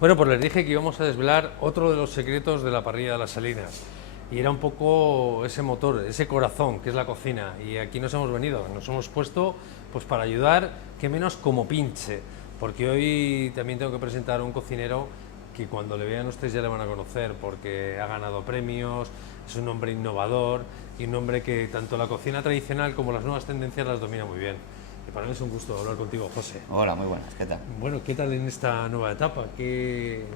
Bueno, pues les dije que íbamos a desvelar otro de los secretos de la parrilla de las Salinas. Y era un poco ese motor, ese corazón que es la cocina. Y aquí nos hemos venido, nos hemos puesto pues para ayudar, que menos como pinche. Porque hoy también tengo que presentar a un cocinero que cuando le vean ustedes ya le van a conocer, porque ha ganado premios, es un hombre innovador y un hombre que tanto la cocina tradicional como las nuevas tendencias las domina muy bien. Y para mí es un gusto hablar contigo, José. Hola, muy buenas, ¿qué tal? Bueno, ¿qué tal en esta nueva etapa? ¿Qué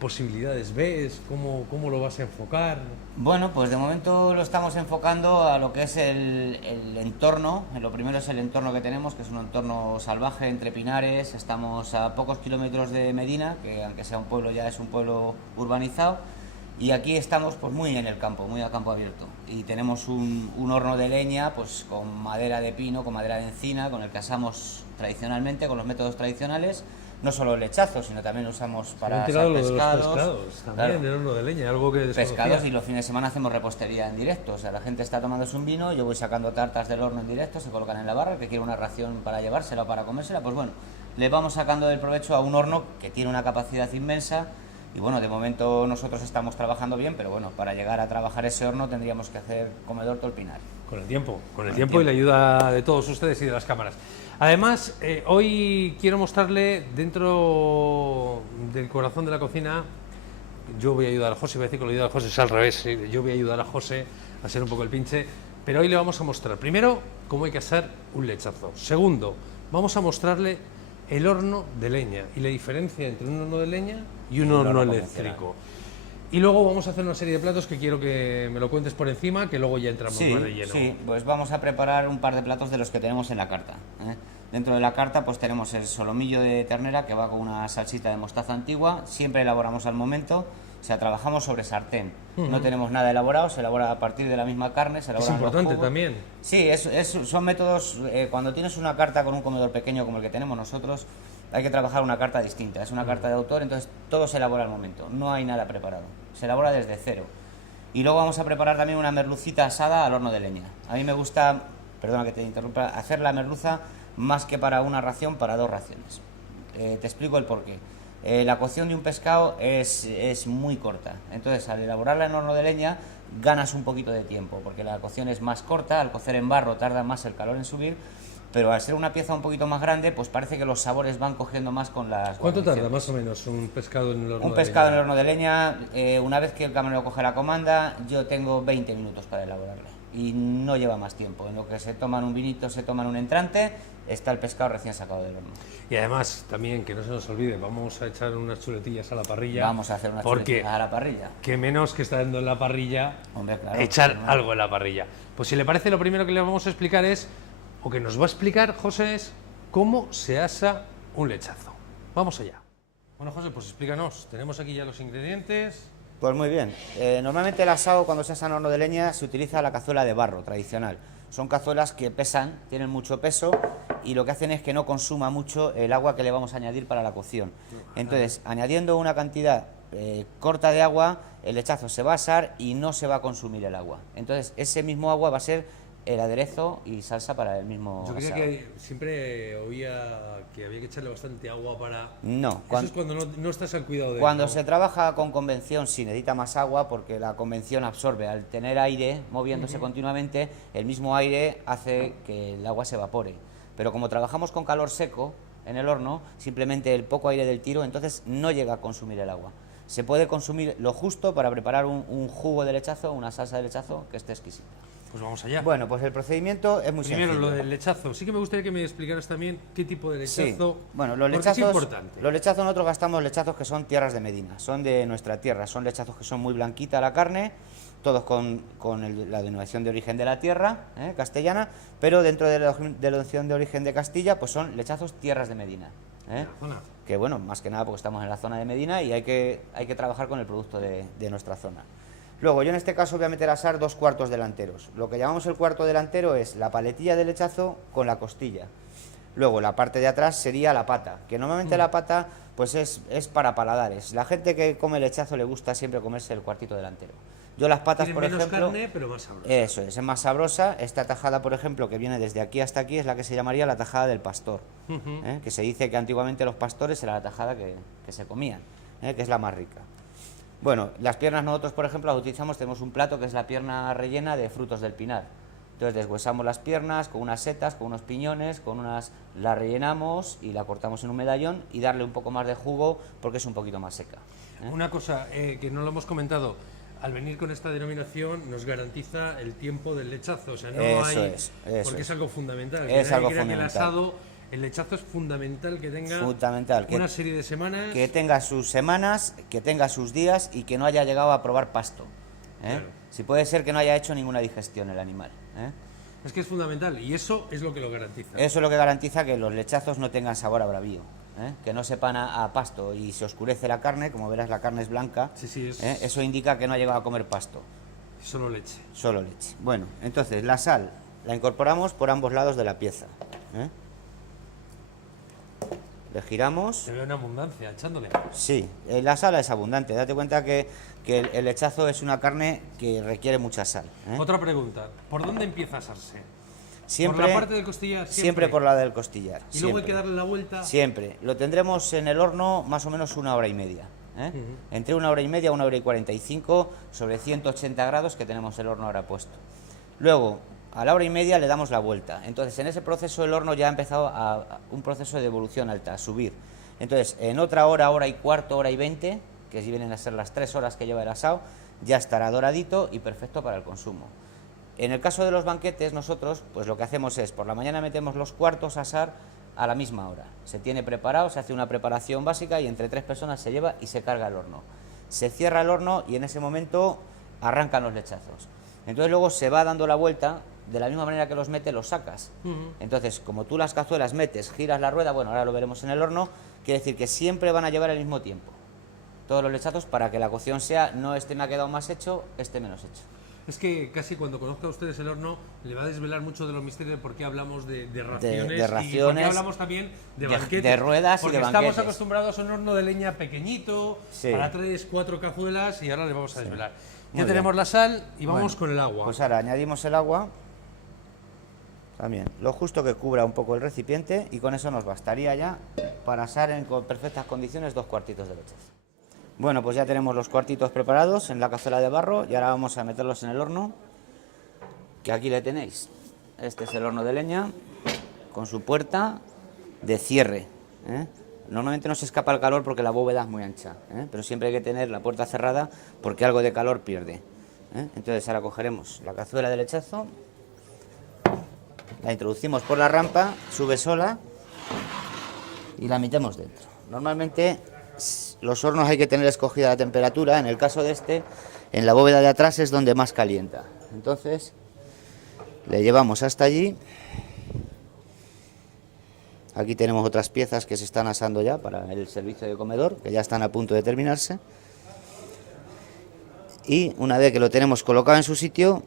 posibilidades ves? ¿Cómo lo vas a enfocar? Bueno, pues de momento lo estamos enfocando a lo que es el entorno. Lo primero es el entorno que tenemos, que es un entorno salvaje entre pinares. Estamos a pocos kilómetros de Medina, que aunque sea un pueblo ya es un pueblo urbanizado. Y aquí estamos pues muy en el campo, muy a campo abierto. Y tenemos un horno de leña pues con madera de pino, con madera de encina, con el que asamos tradicionalmente, con los métodos tradicionales. No solo el lechazo, sino también lo usamos para Me he asar lo de los pescados. pescados, también Claro, el horno de leña, algo que desconocía. pescados, y los fines de semana hacemos repostería en directo. O sea, la gente está tomándose un vino, yo voy sacando tartas del horno en directo, se colocan en la barra, el que quiere una ración para llevársela o para comérsela, pues bueno, le vamos sacando el provecho a un horno que tiene una capacidad inmensa. Y bueno, de momento nosotros estamos trabajando bien, pero bueno, para llegar a trabajar ese horno tendríamos que hacer comedor Tolpinar. Con el tiempo y la ayuda de todos ustedes y de las cámaras. Además, hoy quiero mostrarle dentro del corazón de la cocina. Yo voy a ayudar a José, voy a decir que lo ayuda a José, es al revés. Yo voy a ayudar a José a ser un poco el pinche, pero hoy le vamos a mostrar, primero, cómo hay que hacer un lechazo. Segundo, vamos a mostrarle el horno de leña y la diferencia entre un horno de leña y un horno eléctrico. Y luego vamos a hacer una serie de platos que quiero que me lo cuentes por encima, que luego ya entramos más de lleno. Sí, pues vamos a preparar un par de platos de los que tenemos en la carta, ¿eh? Dentro de la carta pues tenemos el solomillo de ternera, que va con una salsita de mostaza antigua, siempre elaboramos al momento, o sea, trabajamos sobre sartén, no tenemos nada elaborado, se elabora a partir de la misma carne, se Es elaboran los importante jugos. también. Sí, son métodos, cuando tienes una carta con un comedor pequeño como el que tenemos nosotros, hay que trabajar una carta distinta, es una carta de autor, entonces todo se elabora al momento, no hay nada preparado, se elabora desde cero. Y luego vamos a preparar también una merlucita asada al horno de leña. A mí me gusta, perdona que te interrumpa, hacer la merluza más que para una ración, para dos raciones. Te explico el porqué. La cocción de un pescado es muy corta, entonces al elaborarla en horno de leña ganas un poquito de tiempo, porque la cocción es más corta, al cocer en barro tarda más el calor en subir, pero al ser una pieza un poquito más grande, pues parece que los sabores van cogiendo más con las ¿Cuánto tarda guarniciones. más o menos un pescado en el horno Un de pescado en el leña? horno de leña, una vez que el camarero coge la comanda, yo tengo 20 minutos para elaborarlo. Y no lleva más tiempo. En lo que se toman un vinito, se toman un entrante, está el pescado recién sacado del horno. Y además, también, que no se nos olvide, vamos a echar unas chuletillas a la parrilla. Vamos a hacer unas porque chuletillas a la parrilla. que menos que estando en la parrilla, Hombre, claro, echar normal. algo en la parrilla. Pues si le parece, lo primero que le vamos a explicar es, o que nos va a explicar José, es cómo se asa un lechazo. Vamos allá. Bueno, José, pues explícanos. Tenemos aquí ya los ingredientes. Pues muy bien. Normalmente el asado, cuando se asa en horno de leña, se utiliza la cazuela de barro tradicional. Son cazuelas que pesan, tienen mucho peso, y lo que hacen es que no consuma mucho el agua que le vamos a añadir para la cocción. Entonces, añadiendo una cantidad corta de agua, el lechazo se va a asar y no se va a consumir el agua. Entonces, ese mismo agua va a ser el aderezo y salsa para el mismo Yo creía asado. que siempre oía que había que echarle bastante agua para... No, Eso es cuando no estás al cuidado de... cuando ¿no? se trabaja con convención sí necesita más agua, porque la convención absorbe. Al tener aire moviéndose continuamente, el mismo aire hace que el agua se evapore. Pero como trabajamos con calor seco en el horno, simplemente el poco aire del tiro, entonces no llega a consumir el agua. Se puede consumir lo justo para preparar un jugo de lechazo, una salsa de lechazo que esté exquisita. Pues vamos allá. Bueno, pues el procedimiento es muy Primero, sencillo. lo del lechazo. Sí que me gustaría que me explicaras también qué tipo de Sí, lechazo... bueno, los porque lechazos, es importante. los lechazos nosotros gastamos lechazos que son tierras de Medina, son de nuestra tierra, son lechazos que son muy blanquita la carne, todos con la denominación de origen de la tierra, castellana, pero dentro de la denominación de origen de Castilla, pues son lechazos tierras de Medina. De la zona. Que bueno, más que nada porque estamos en la zona de Medina y hay que trabajar con el producto de nuestra zona. Luego, yo en este caso voy a meter a asar 2 cuartos delanteros. Lo que llamamos el cuarto delantero es la paletilla de lechazo con la costilla. Luego, la parte de atrás sería la pata, que normalmente la pata pues es para paladares. La gente que come lechazo le gusta siempre comerse el cuartito delantero. Yo las patas, Tiene por menos ejemplo... carne, pero más sabrosa. Eso es más sabrosa. Esta tajada, por ejemplo, que viene desde aquí hasta aquí, es la que se llamaría la tajada del pastor. Que se dice que antiguamente los pastores era la tajada que se comían. que es la más rica. Bueno, las piernas nosotros, por ejemplo, las utilizamos, tenemos un plato que es la pierna rellena de frutos del pinar. Entonces deshuesamos las piernas con unas setas, con unos piñones, la rellenamos y la cortamos en un medallón y darle un poco más de jugo porque es un poquito más seca. Una cosa que no lo hemos comentado, al venir con esta denominación nos garantiza el tiempo del lechazo, o sea, no hay, porque es algo fundamental. Es algo fundamental. fundamental. Que el asado, el lechazo es fundamental que tenga una serie de semanas. Que tenga sus semanas, que tenga sus días y que no haya llegado a probar pasto. Claro. Si puede ser que no haya hecho ninguna digestión el animal. Es que es fundamental y eso es lo que lo garantiza. Eso es lo que garantiza que los lechazos no tengan sabor a bravío. Que no sepan a pasto y se oscurece la carne, como verás la carne es blanca, eso indica que no ha llegado a comer pasto. Solo leche. Solo leche. Bueno, entonces la sal la incorporamos por ambos lados de la pieza. Le giramos. Se ve una abundancia echándole. Sí, la sal es abundante. Date cuenta que el lechazo es una carne que requiere mucha sal. Otra pregunta, ¿por dónde empieza a asarse? Siempre, ¿por la parte del costillar? Siempre por la del costillar. ¿Y luego hay que darle la vuelta? Siempre. Lo tendremos en el horno más o menos 1 hora y media. Entre 1 hora y media, 1 hora y 45, sobre 180 grados que tenemos el horno ahora puesto. Luego, a la hora y media le damos la vuelta. Entonces, en ese proceso el horno ya ha empezado un proceso de evolución alta, a subir. Entonces, en otra hora, hora y cuarto, hora y 20, que si vienen a ser las 3 horas que lleva el asado, ya estará doradito y perfecto para el consumo. En el caso de los banquetes, nosotros, pues lo que hacemos es, por la mañana metemos los cuartos a asar a la misma hora. Se tiene preparado, se hace una preparación básica y entre 3 personas se lleva y se carga el horno. Se cierra el horno y en ese momento arrancan los lechazos. Entonces luego se va dando la vuelta, de la misma manera que los metes, los sacas. Entonces, como tú las cazuelas metes, giras la rueda, bueno, ahora lo veremos en el horno, quiere decir que siempre van a llevar el mismo tiempo. Todos los lechazos para que la cocción sea, no este me ha quedado más hecho, este menos hecho. Es que casi cuando conozca a ustedes el horno le va a desvelar mucho de los misterios de por qué hablamos de raciones, y por qué hablamos también de banquetes. De ruedas porque y de banquetes. Estamos acostumbrados a un horno de leña pequeñito, para 3, 4 cazuelas y ahora le vamos a desvelar. Ya tenemos la sal y vamos con el agua. Pues ahora añadimos el agua, también lo justo que cubra un poco el recipiente y con eso nos bastaría ya para asar en perfectas condiciones 2 cuartitos de leche. Bueno, pues ya tenemos los cuartitos preparados en la cazuela de barro y ahora vamos a meterlos en el horno, que aquí le tenéis. Este es el horno de leña con su puerta de cierre. Normalmente no se escapa el calor porque la bóveda es muy ancha, pero siempre hay que tener la puerta cerrada porque algo de calor pierde. Entonces ahora cogeremos la cazuela de lechazo, la introducimos por la rampa, sube sola y la metemos dentro. Normalmente los hornos hay que tener escogida la temperatura, en el caso de este, en la bóveda de atrás es donde más calienta. Entonces, le llevamos hasta allí. Aquí tenemos otras piezas que se están asando ya para el servicio de comedor, que ya están a punto de terminarse. Y una vez que lo tenemos colocado en su sitio,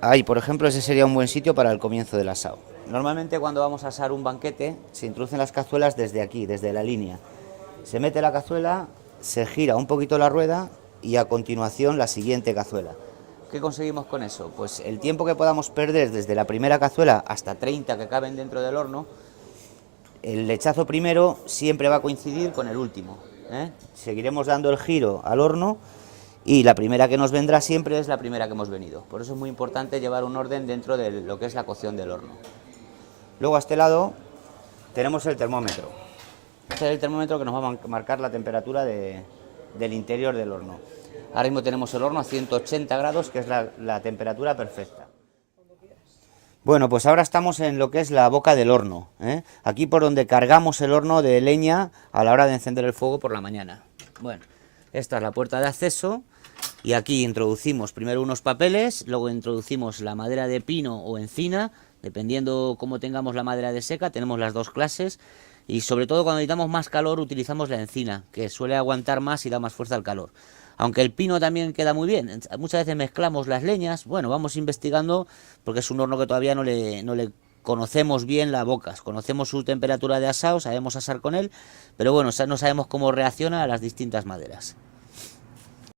ahí, por ejemplo, ese sería un buen sitio para el comienzo del asado. Normalmente cuando vamos a asar un banquete, se introducen las cazuelas desde aquí, desde la línea. Se mete la cazuela, se gira un poquito la rueda y a continuación la siguiente cazuela. ¿Qué conseguimos con eso? Pues el tiempo que podamos perder desde la primera cazuela hasta 30 que caben dentro del horno, el lechazo primero siempre va a coincidir con el último. Seguiremos dando el giro al horno y la primera que nos vendrá siempre es la primera que hemos venido. Por eso es muy importante llevar un orden dentro de lo que es la cocción del horno. Luego a este lado tenemos el termómetro. Este es el termómetro que nos va a marcar la temperatura del interior del horno. Ahora mismo tenemos el horno a 180 grados, que es la temperatura perfecta. Bueno, pues ahora estamos en lo que es la boca del horno, aquí por donde cargamos el horno de leña a la hora de encender el fuego por la mañana. Bueno, esta es la puerta de acceso y aquí introducimos primero unos papeles, luego introducimos la madera de pino o encina, dependiendo cómo tengamos la madera de seca, tenemos las dos clases. Y sobre todo cuando necesitamos más calor utilizamos la encina, que suele aguantar más y da más fuerza al calor. Aunque el pino también queda muy bien. Muchas veces mezclamos las leñas. Bueno, vamos investigando porque es un horno que todavía no le conocemos bien la boca. Conocemos su temperatura de asado, sabemos asar con él, pero bueno, no sabemos cómo reacciona a las distintas maderas.